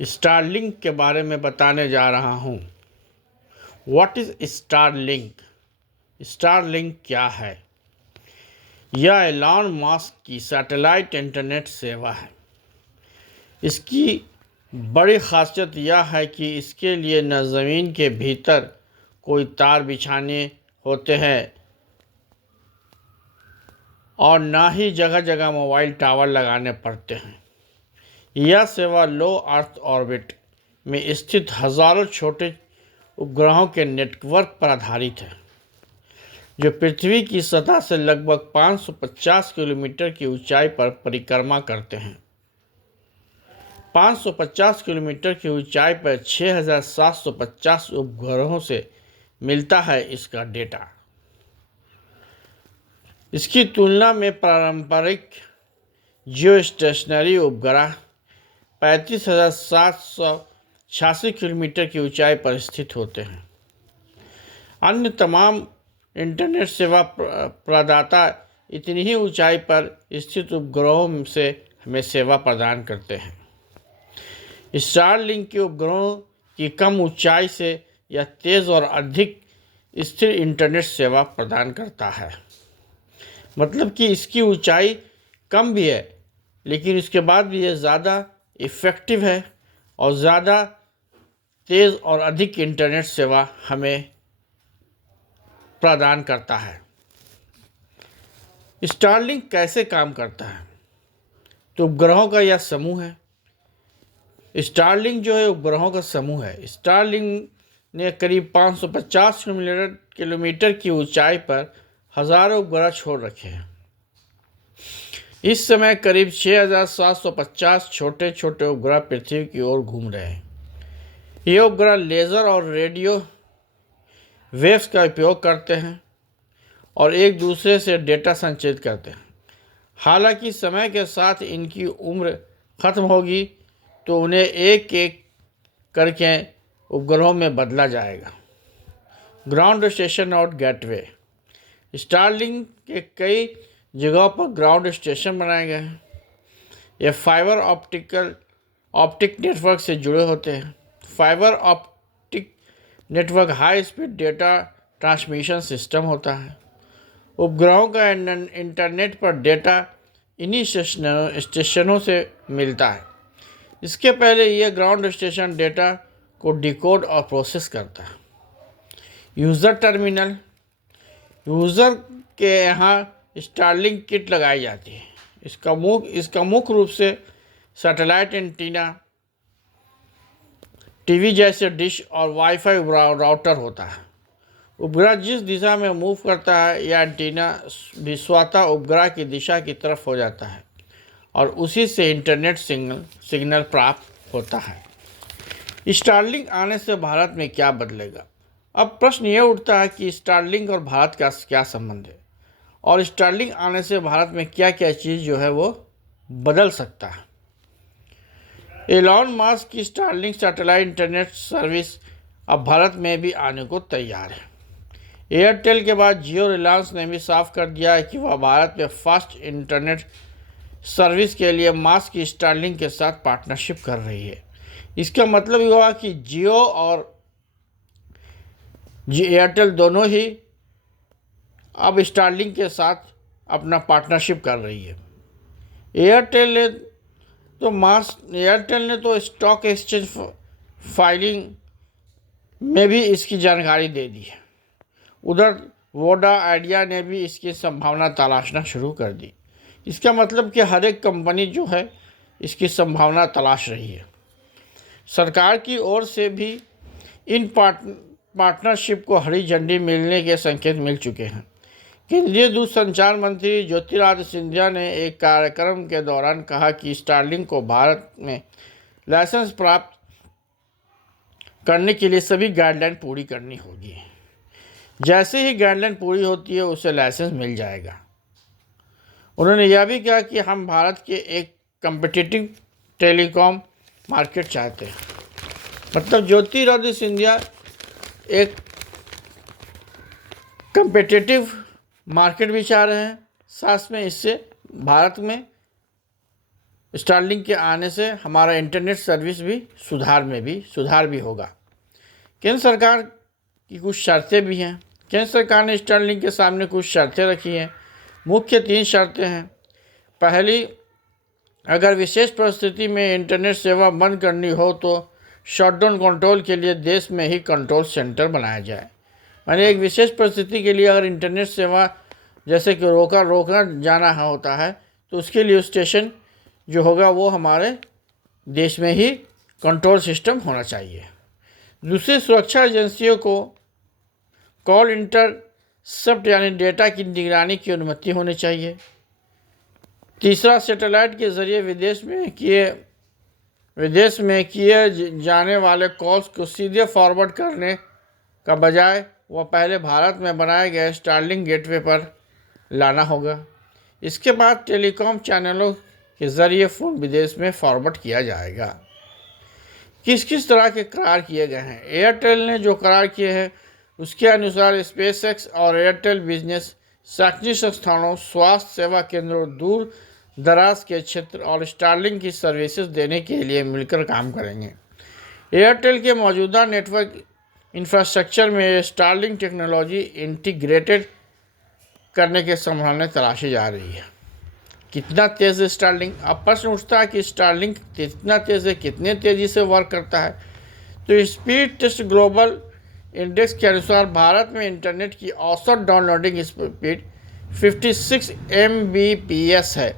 Starlink के बारे में बताने जा रहा हूँ। What is Starlink? स्टारलिंक क्या है? यह एलॉन मस्क की सैटेलाइट इंटरनेट सेवा है। इसकी बड़ी खासियत यह है कि इसके लिए न ज़मीन के भीतर कोई तार बिछाने होते हैं और न ही जगह जगह मोबाइल टावर लगाने पड़ते हैं। यह सेवा लो अर्थ ऑर्बिट में स्थित हज़ारों छोटे उपग्रहों के नेटवर्क पर आधारित है, जो पृथ्वी की सतह से लगभग 550 किलोमीटर की ऊंचाई पर परिक्रमा करते हैं। 550 किलोमीटर की ऊंचाई पर 6,750 उपग्रहों से मिलता है इसका डेटा। इसकी तुलना में पारंपरिक जियोस्टेशनरी उपग्रह 35,786 किलोमीटर की ऊंचाई पर स्थित होते हैं। अन्य तमाम इंटरनेट सेवा प्रदाता इतनी ही ऊंचाई पर स्थित उपग्रहों से हमें सेवा प्रदान करते हैं। स्टारलिंक के उपग्रहों की कम ऊंचाई से यह तेज़ और अधिक स्थिर इंटरनेट सेवा प्रदान करता है। मतलब कि इसकी ऊंचाई कम भी है, लेकिन इसके बाद भी ये ज़्यादा इफ़ेक्टिव है और ज़्यादा तेज़ और अधिक इंटरनेट सेवा हमें प्रदान करता है। स्टारलिंक कैसे काम करता है? तो उपग्रहों का यह समूह है। स्टारलिंक जो है उपग्रहों का समूह है। स्टारलिंक ने करीब 550 किलोमीटर की ऊंचाई पर हज़ारों उपग्रह छोड़ रखे हैं। इस समय करीब 6,750 छोटे छोटे उपग्रह पृथ्वी की ओर घूम रहे हैं। ये उपग्रह लेज़र और रेडियो वेव्स का उपयोग करते हैं और एक दूसरे से डेटा संचरित करते हैं। हालांकि समय के साथ इनकी उम्र खत्म होगी तो उन्हें एक एक करके उपग्रहों में बदला जाएगा। ग्राउंड स्टेशन और गेटवे। स्टारलिंक के कई जगहों पर ग्राउंड स्टेशन बनाए गए हैं। ये फाइबर ऑप्टिक नेटवर्क से जुड़े होते हैं। Fibre optic network high speed data transmission system होता है। उपग्रहों का इंटरनेट पर डेटा इन्हीं स्टेशनों से मिलता है। इसके पहले यह ग्राउंड स्टेशन डेटा को डिकोड और प्रोसेस करता है। User terminal. यूज़र के यहाँ स्टारलिंक किट लगाई जाती है। इसका मुख्य रूप से सैटेलाइट एंटीना, टीवी जैसे डिश और वाईफाई राउटर होता है। उपग्रह जिस दिशा में मूव करता है यह एंटीना भी स्वतः उपग्रह की दिशा की तरफ हो जाता है और उसी से इंटरनेट सिग्नल प्राप्त होता है। स्टारलिंक आने से भारत में क्या बदलेगा? अब प्रश्न ये उठता है कि स्टारलिंक और भारत का क्या संबंध है और स्टारलिंक आने से भारत में क्या क्या चीज़ जो है वो बदल सकता है। एलॉन मस्क की स्टारलिंक सैटेलाइट इंटरनेट सर्विस अब भारत में भी आने को तैयार है। एयरटेल के बाद जियो रिलायंस ने भी साफ कर दिया है कि वह भारत में फास्ट इंटरनेट सर्विस के लिए मस्क की स्टारलिंक के साथ पार्टनरशिप कर रही है। इसका मतलब ये हुआ कि जियो और एयरटेल दोनों ही अब स्टारलिंक के साथ अपना पार्टनरशिप कर रही है। एयरटेल ने तो स्टॉक एक्सचेंज फाइलिंग में भी इसकी जानकारी दे दी है। उधर वोडा आइडिया ने भी इसकी संभावना तलाशना शुरू कर दी। इसका मतलब कि हर एक कंपनी जो है इसकी संभावना तलाश रही है। सरकार की ओर से भी इन पार्टनरशिप को हरी झंडी मिलने के संकेत मिल चुके हैं। केंद्रीय दूरसंचार मंत्री ज्योतिरादित्य सिंधिया ने एक कार्यक्रम के दौरान कहा कि स्टारलिंक को भारत में लाइसेंस प्राप्त करने के लिए सभी गाइडलाइन पूरी करनी होगी। जैसे ही गाइडलाइन पूरी होती है उसे लाइसेंस मिल जाएगा। उन्होंने यह भी कहा कि हम भारत के एक कम्पिटिटिव टेलीकॉम मार्केट चाहते हैं। मतलब ज्योतिरादित्य सिंधिया एक कम्पिटिटिव मार्केट भी चाह रहे हैं, साथ में इससे भारत में स्टारलिंक के आने से हमारा इंटरनेट सर्विस भी सुधार भी होगा। केंद्र सरकार की कुछ शर्तें भी हैं। केंद्र सरकार ने स्टारलिंक के सामने कुछ शर्तें रखी हैं। मुख्य 3 शर्तें हैं। पहली, अगर विशेष परिस्थिति में इंटरनेट सेवा बंद करनी हो तो शटडाउन कंट्रोल के लिए देश में ही कंट्रोल सेंटर बनाया जाए। यानी एक विशेष परिस्थिति के लिए अगर इंटरनेट सेवा जैसे कि रोका जाना होता है तो उसके लिए स्टेशन जो होगा वो हमारे देश में ही कंट्रोल सिस्टम होना चाहिए। दूसरी, सुरक्षा एजेंसियों को कॉल इंटरसेप्ट यानी डेटा की निगरानी की अनुमति होनी चाहिए। तीसरा, सैटेलाइट के जरिए विदेश में किए जाने वाले कॉल्स को सीधे फॉरवर्ड करने का बजाय वह पहले भारत में बनाए गए स्टारलिंक गेटवे पर लाना होगा। इसके बाद टेलीकॉम चैनलों के जरिए फ़ोन विदेश में फॉरवर्ड किया जाएगा। किस किस तरह के करार किए गए हैं? एयरटेल ने जो करार किए हैं उसके अनुसार स्पेसएक्स और एयरटेल बिजनेस शैक्षणिक संस्थानों, स्वास्थ्य सेवा केंद्रों, दूर दराज के क्षेत्र और स्टारलिंक की सर्विसेज देने के लिए मिलकर काम करेंगे। एयरटेल के मौजूदा नेटवर्क इंफ्रास्ट्रक्चर में स्टारलिंक टेक्नोलॉजी इंटीग्रेटेड करने के संभावनाएं तलाशी जा रही है। कितना तेज़ है स्टारलिंक? अब प्रश्न उठता है कि स्टारलिंक कितना तेज़ है, कितने तेज़ी से वर्क करता है। तो स्पीड टेस्ट ग्लोबल इंडेक्स के अनुसार भारत में इंटरनेट की औसत डाउनलोडिंग स्पीड 56 Mbps है,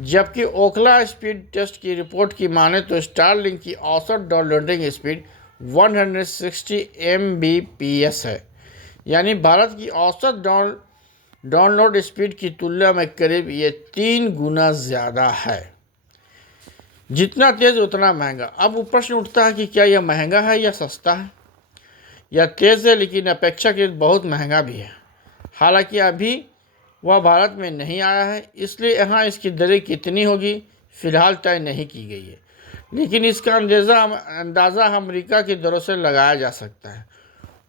जबकि ओखला स्पीड टेस्ट की रिपोर्ट की माने तो स्टारलिंक की औसत डाउनलोडिंग स्पीड 160 Mbps है। यानी भारत की औसत डाउनलोड स्पीड की तुलना में करीब ये 3 गुना ज़्यादा है। जितना तेज़ उतना महंगा। अब प्रश्न उठता है कि क्या यह महंगा है या सस्ता है? यह तेज़ है लेकिन अपेक्षाकृत बहुत महंगा भी है। हालांकि अभी वह भारत में नहीं आया है, इसलिए यहाँ इसकी दरें कितनी होगी फ़िलहाल तय नहीं की गई है, लेकिन इसका अंदाज़ा अमेरिका की दरों से लगाया जा सकता है।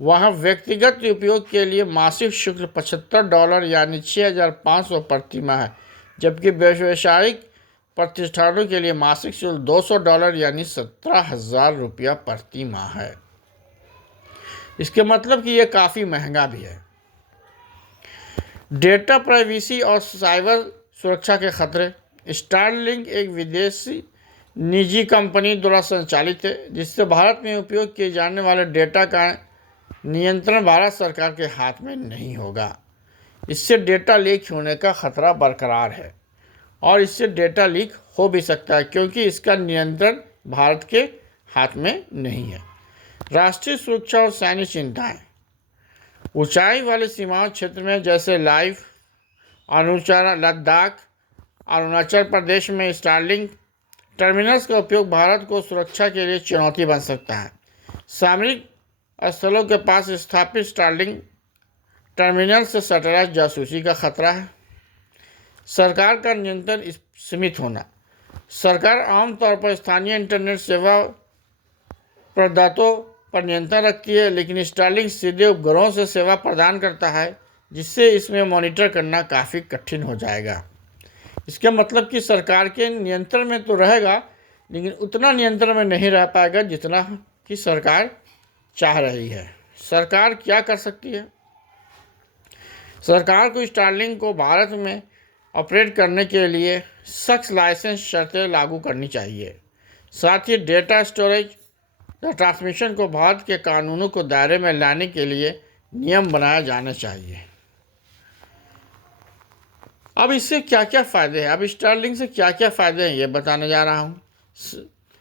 वहाँ व्यक्तिगत उपयोग के लिए मासिक शुल्क $75 यानी 6,500 प्रति माह है, जबकि व्यावसायिक प्रतिष्ठानों के लिए मासिक शुल्क $200 यानी 17,000 रुपया प्रति माह है। इसके मतलब कि यह काफ़ी महंगा भी है। डेटा प्राइवेसी और साइबर सुरक्षा के खतरे। स्टारलिंक एक विदेशी निजी कंपनी द्वारा संचालित है, जिससे भारत में उपयोग किए जाने वाले डेटा का नियंत्रण भारत सरकार के हाथ में नहीं होगा। इससे डेटा लीक होने का खतरा बरकरार है और इससे डेटा लीक हो भी सकता है क्योंकि इसका नियंत्रण भारत के हाथ में नहीं है। राष्ट्रीय सुरक्षा और सैन्य चिंताएं। ऊंचाई वाले सीमाओं क्षेत्र में जैसे लद्दाख, अरुणाचल प्रदेश में स्टारलिंक टर्मिनल्स का उपयोग भारत को सुरक्षा के लिए चुनौती बन सकता है। सामरिक स्थलों के पास स्थापित स्टारलिंक टर्मिनल से सैटेलाइट जासूसी का खतरा है। सरकार का नियंत्रण सीमित होना। सरकार आमतौर पर स्थानीय इंटरनेट सेवा प्रदाताओं पर नियंत्रण रखती है, लेकिन स्टारलिंक सीधे उपग्रहों से सेवा प्रदान करता है, जिससे इसमें मॉनिटर करना काफ़ी कठिन हो जाएगा। इसका मतलब कि सरकार के नियंत्रण में तो रहेगा, लेकिन उतना नियंत्रण में नहीं रह पाएगा जितना कि सरकार चाह रही है। सरकार क्या कर सकती है? सरकार को स्टारलिंक को भारत में ऑपरेट करने के लिए सख्त लाइसेंस शर्तें लागू करनी चाहिए। साथ ही डेटा स्टोरेज या ट्रांसमिशन को भारत के कानूनों को दायरे में लाने के लिए नियम बनाए जाने चाहिए। अब इससे क्या क्या फ़ायदे हैं? अब स्टारलिंक से क्या क्या फ़ायदे हैं ये बताने जा रहा हूँ।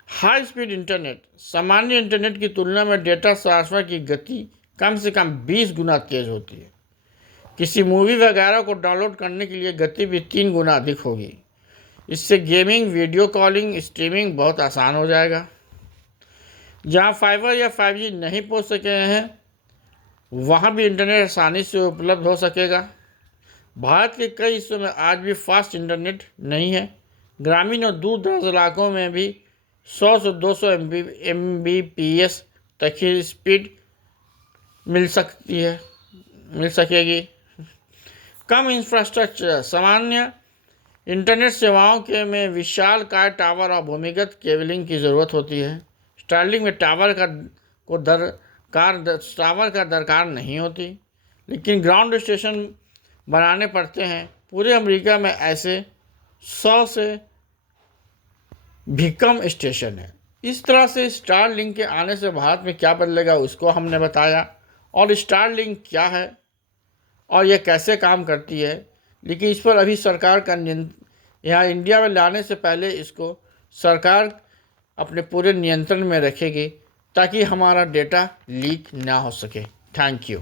High speed internet. सामान्य इंटरनेट की तुलना में डेटा ट्रांसफ़र की गति कम से कम 20 गुना तेज़ होती है। किसी मूवी वगैरह को डाउनलोड करने के लिए गति भी 3 गुना अधिक होगी। इससे गेमिंग, वीडियो कॉलिंग, स्ट्रीमिंग बहुत आसान हो जाएगा। जहाँ फाइबर या 5G नहीं पहुँच सके हैं, वहाँ भी इंटरनेट आसानी से उपलब्ध हो सकेगा। भारत के कई हिस्सों में आज भी फास्ट इंटरनेट नहीं है। ग्रामीण और दूर दराज इलाकों में भी 100 से 200 Mbps तक की स्पीड मिल सकेगी। कम इंफ्रास्ट्रक्चर। सामान्य इंटरनेट सेवाओं के में विशालकाय टावर और भूमिगत केबलिंग की ज़रूरत होती है। स्टारलिंक में टावर का दरकार नहीं होती, लेकिन ग्राउंड स्टेशन बनाने पड़ते हैं। पूरे अमेरिका में ऐसे 100 से भी कम स्टेशन हैं। इस तरह से स्टारलिंक के आने से भारत में क्या बदलेगा उसको हमने बताया, और स्टारलिंक क्या है और यह कैसे काम करती है। लेकिन इस पर अभी सरकार का यहाँ इंडिया में लाने से पहले इसको सरकार अपने पूरे नियंत्रण में रखेगी, ताकि हमारा डेटा लीक ना हो सके। Thank you.